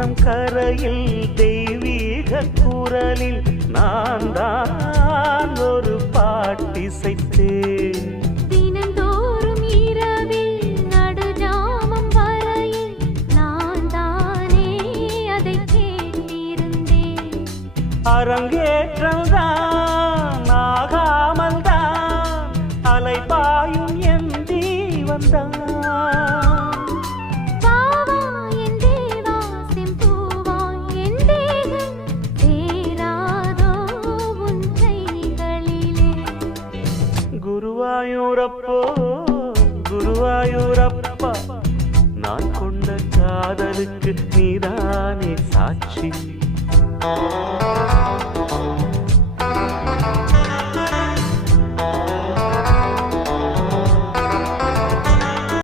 ஆற்றம் கரையில் தெய்வீக குரலில் நான் தான் ஒரு பாட்டிசைத்தேன். தினந்தோறும் இரவில் நடுஜாமம் வரையில் நான் தானே அதை கேட்டிருந்தேன். அரங்கேற்றம்தான் ஆகாமல் தான் அலைபாயும் என் ஜீவன்தான். குருவாயூரப்போ குருவாயூரப்பா, நான் கொண்ட காதலுக்கு நீதானே சாட்சி.